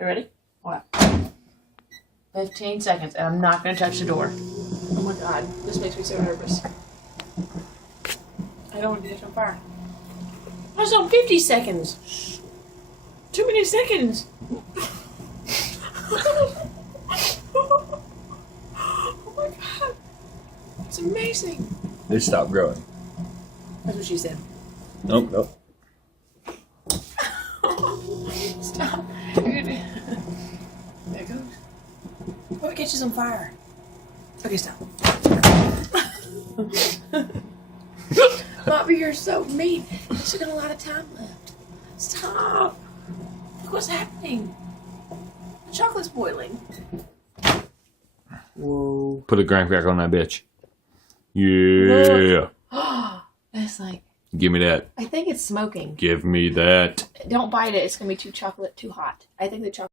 You ready? What? 15 seconds, and I'm not going to touch the door. Oh my god, this makes me so nervous. I don't want to catch on fire. I was on 50 seconds. Too many seconds. Oh my god. It's amazing. They stopped growing. That's what she said. Nope. Stop. There it goes. Oh, it catches on fire. Okay, stop. Bobby, you're so mean. You still got a lot of time left. Stop. Look what's happening. The chocolate's boiling. Whoa. Put a crank back on that bitch. Yeah. That's like... Give me that. I think it's smoking. Give me that. Don't bite it. It's going to be too hot. I think the chocolate...